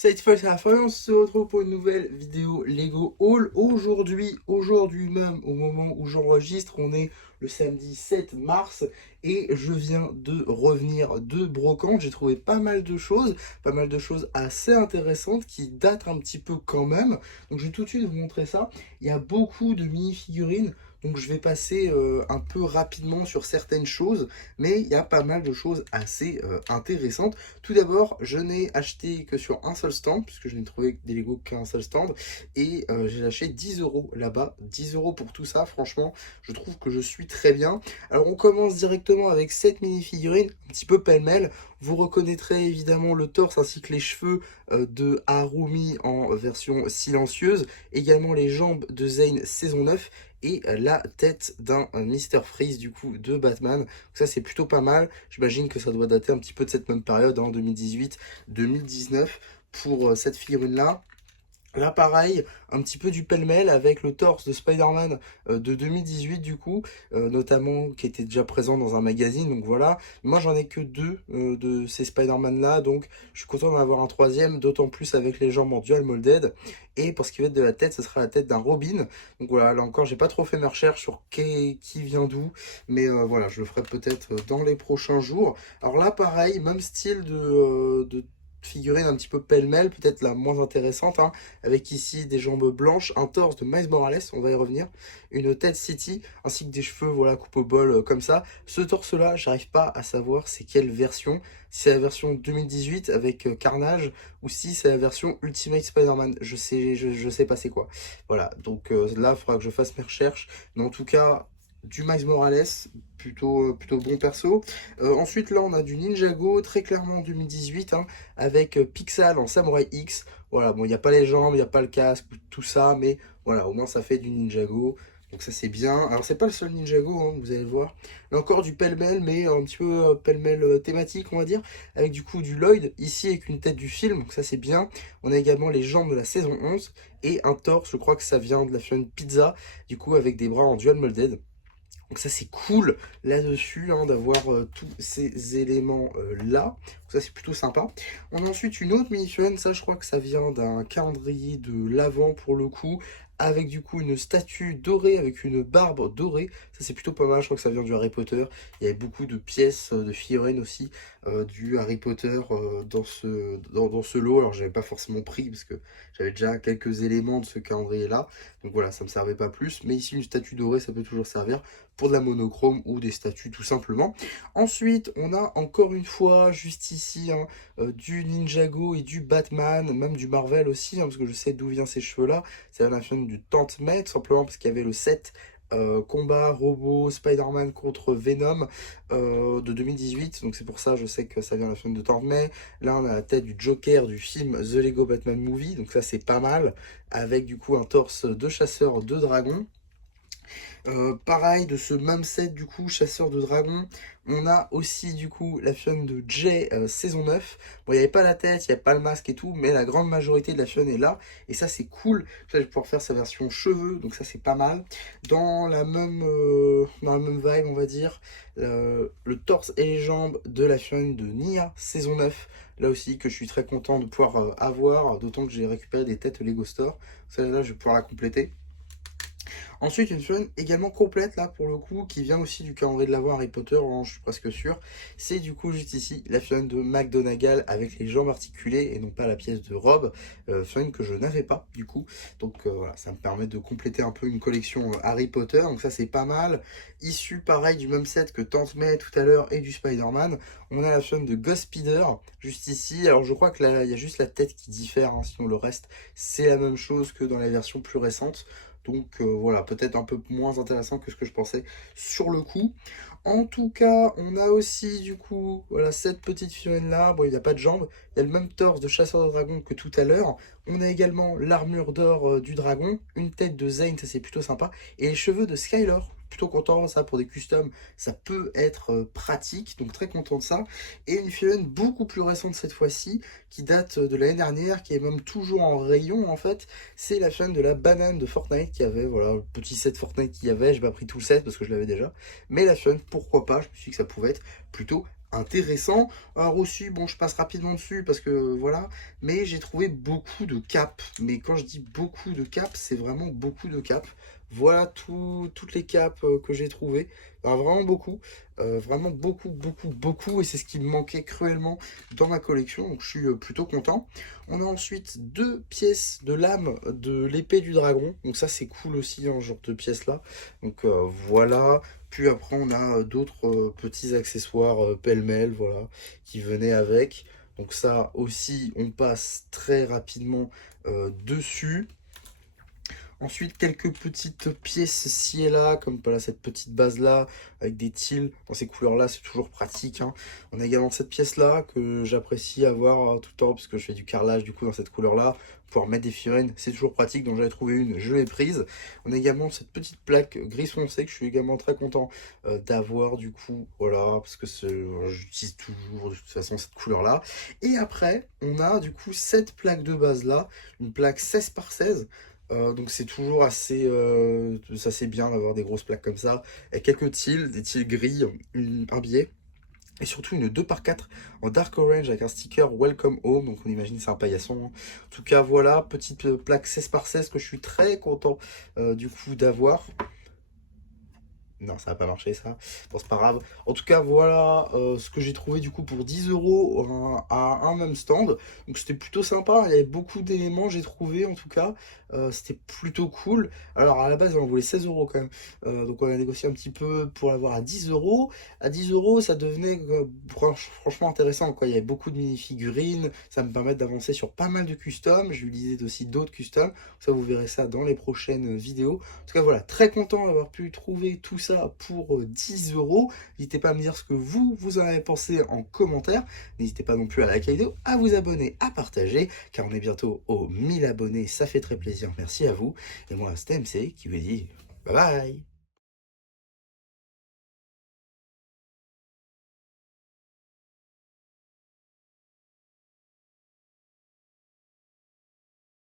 Cette fois, c'est la fin, on se retrouve pour une nouvelle vidéo Lego Haul. Aujourd'hui même, au moment où j'enregistre, on est le samedi 7 mars et je viens de revenir de brocante. J'ai trouvé pas mal de choses assez intéressantes qui datent un petit peu quand même. Donc je vais tout de suite vous montrer ça. Il y a beaucoup de mini-figurines. Donc je vais passer un peu rapidement sur certaines choses, mais il y a pas mal de choses assez intéressantes. Tout d'abord, je n'ai acheté que sur un seul stand, puisque je n'ai trouvé des Lego qu'un seul stand, et j'ai lâché 10 euros là-bas. 10 euros pour tout ça, franchement, je trouve que je suis très bien. Alors on commence directement avec cette mini-figurine, un petit peu pêle-mêle. Vous reconnaîtrez évidemment le torse ainsi que les cheveux de Harumi en version silencieuse, également les jambes de Zane saison 9, et la tête d'un Mr. Freeze du coup de Batman. Donc ça c'est plutôt pas mal. J'imagine que ça doit dater un petit peu de cette même période, hein, 2018-2019 pour cette figurine là. Là, pareil, un petit peu du pêle-mêle avec le torse de Spider-Man de 2018 du coup, notamment qui était déjà présent dans un magazine, donc voilà. Moi, j'en ai que deux de ces Spider-Man là, donc je suis content d'en avoir un troisième, d'autant plus avec les jambes en dual molded. Et pour ce qui va être de la tête, ce sera la tête d'un Robin. Donc voilà, là encore, j'ai pas trop fait mes recherches sur qui vient d'où, mais voilà, je le ferai peut-être dans les prochains jours. Alors là, pareil, même style de figurine un petit peu pêle-mêle, peut-être la moins intéressante, hein, avec ici des jambes blanches, un torse de Miles Morales, on va y revenir, une tête City, ainsi que des cheveux, voilà, coupe au bol, comme ça. Ce torse-là, j'arrive pas à savoir c'est quelle version, si c'est la version 2018 avec Carnage, ou si c'est la version Ultimate Spider-Man, je sais pas c'est quoi. Voilà, donc là, il faudra que je fasse mes recherches, mais en tout cas, du Miles Morales, plutôt bon perso. Ensuite, là, on a du Ninjago, très clairement 2018, hein, avec Pixel en Samurai X. Voilà, bon, il n'y a pas les jambes, il n'y a pas le casque, tout ça, mais voilà, au moins ça fait du Ninjago. Donc ça c'est bien. Alors c'est pas le seul Ninjago, hein, vous allez le voir. Là encore du pêle-mêle, mais un petit peu pêle-mêle thématique, on va dire. Avec du coup du Lloyd, ici avec une tête du film, donc ça c'est bien. On a également les jambes de la saison 11 et un torse, je crois que ça vient de la Fiona Pizza, du coup avec des bras en dual molded. Donc ça c'est cool là-dessus, hein, d'avoir tous ces éléments là. Donc ça c'est plutôt sympa. On a ensuite une autre mini-figurine, ça je crois que ça vient d'un calendrier de l'Avent pour le coup, avec du coup une statue dorée avec une barbe dorée. Ça c'est plutôt pas mal, je crois que ça vient du Harry Potter. Il y avait beaucoup de pièces de figurines aussi du Harry Potter dans ce lot. Alors j'avais pas forcément pris parce que j'avais déjà quelques éléments de ce calendrier là. Donc voilà, ça me servait pas plus. Mais ici une statue dorée ça peut toujours servir pour de la monochrome ou des statues tout simplement. Ensuite, on a encore une fois, juste ici, hein, du Ninjago et du Batman, même du Marvel aussi, hein, parce que je sais d'où vient ces cheveux-là. C'est la film du Tante May, tout simplement parce qu'il y avait le set combat robot Spider-Man contre Venom de 2018, donc c'est pour ça je sais que ça vient de la film de Tante May. Là on a la tête du Joker du film The Lego Batman Movie, donc ça c'est pas mal, avec du coup un torse de chasseur de dragon. Pareil, de ce même set, du coup, chasseur de dragons, on a aussi, du coup, la Fiona de Jay saison 9. Bon, il n'y avait pas la tête, il n'y avait pas le masque et tout, mais la grande majorité de la Fiona est là. Et ça, c'est cool. Ça, je vais pouvoir faire sa version cheveux, donc ça, c'est pas mal. Dans la même vibe, on va dire, le torse et les jambes de la Fiona de Nia saison 9. Là aussi, que je suis très content de pouvoir avoir, d'autant que j'ai récupéré des têtes Lego Store. Celle-là, je vais pouvoir la compléter. Ensuite, une figurine également complète, là, pour le coup, qui vient aussi du calendrier de l'Avent Harry Potter, hein, je suis presque sûr. C'est du coup, juste ici, la figurine de McGonagall avec les jambes articulées et non pas la pièce de robe. Figurine que je n'avais pas, du coup. Donc voilà, ça me permet de compléter un peu une collection Harry Potter. Donc ça, c'est pas mal. Issu, pareil, du même set que Tante May tout à l'heure et du Spider-Man. On a la figurine de Ghost Speeder, juste ici. Alors je crois que là, il y a juste la tête qui diffère, hein, sinon le reste, c'est la même chose que dans la version plus récente. Donc voilà, peut-être un peu moins intéressant que ce que je pensais sur le coup. En tout cas, on a aussi du coup, voilà, cette petite figurine là. Bon, il n'y a pas de jambes, il y a le même torse de chasseur de dragon que tout à l'heure. On a également l'armure d'or du dragon, une tête de Zane, ça c'est plutôt sympa, et les cheveux de Skyler. Plutôt content, ça pour des customs, ça peut être pratique, donc très content de ça. Et une figurine beaucoup plus récente cette fois-ci, qui date de l'année dernière, qui est même toujours en rayon en fait. C'est la chaîne de la banane de Fortnite qui avait, voilà, le petit set Fortnite qu'il y avait. J'ai pas pris tout le set parce que je l'avais déjà. Mais la chaîne, pourquoi pas, je me suis dit que ça pouvait être plutôt intéressant. Alors aussi, bon, je passe rapidement dessus parce que voilà, mais j'ai trouvé beaucoup de capes. Mais quand je dis beaucoup de capes, c'est vraiment beaucoup de capes. Voilà toutes les capes que j'ai trouvées. Alors, vraiment beaucoup. Vraiment beaucoup, beaucoup, beaucoup. Et c'est ce qui me manquait cruellement dans ma collection. Donc je suis plutôt content. On a ensuite deux pièces de lame de l'épée du dragon. Donc ça c'est cool aussi, hein, genre de pièces là. Donc voilà. Puis après, on a d'autres petits accessoires pêle-mêle, voilà, qui venaient avec. Donc ça aussi, on passe très rapidement dessus. Ensuite, quelques petites pièces ci et là, comme voilà, cette petite base-là, avec des tilts dans ces couleurs-là, c'est toujours pratique, hein. On a également cette pièce-là, que j'apprécie avoir tout le temps, parce que je fais du carrelage du coup dans cette couleur-là. Pouvoir mettre des figurines, c'est toujours pratique, donc j'avais trouvé une, je l'ai prise. On a également cette petite plaque gris foncé, que je suis également très content d'avoir du coup, voilà, parce que j'utilise toujours de toute façon cette couleur-là. Et après, on a du coup cette plaque de base-là, une plaque 16 par 16. Donc c'est toujours assez bien d'avoir des grosses plaques comme ça, avec quelques tilts, des tilts gris, un billet, et surtout une 2x4 en dark orange avec un sticker Welcome Home, donc on imagine c'est un paillasson, hein. En tout cas voilà, petite plaque 16 par 16 que je suis très content du coup d'avoir. Non, ça va pas marcher ça. Bon, c'est pas grave. En tout cas, voilà ce que j'ai trouvé du coup pour 10 euros à un même stand. Donc c'était plutôt sympa. Il y avait beaucoup d'éléments, j'ai trouvé en tout cas. C'était plutôt cool. Alors à la base, on voulait 16 euros quand même. Donc on a négocié un petit peu pour l'avoir à 10 euros. À 10 euros, ça devenait franchement intéressant, quoi. Il y avait beaucoup de mini-figurines. Ça me permet d'avancer sur pas mal de customs. Je lisais aussi d'autres customs. Ça, vous verrez ça dans les prochaines vidéos. En tout cas, voilà, très content d'avoir pu trouver tout ça pour 10 euros. N'hésitez pas à me dire ce que vous en avez pensé en commentaire. N'hésitez pas non plus à liker la vidéo, à vous abonner, à partager, car on est bientôt aux 1000 abonnés. Ça fait très plaisir. Merci à vous. Et moi, c'était MC qui vous dit bye bye.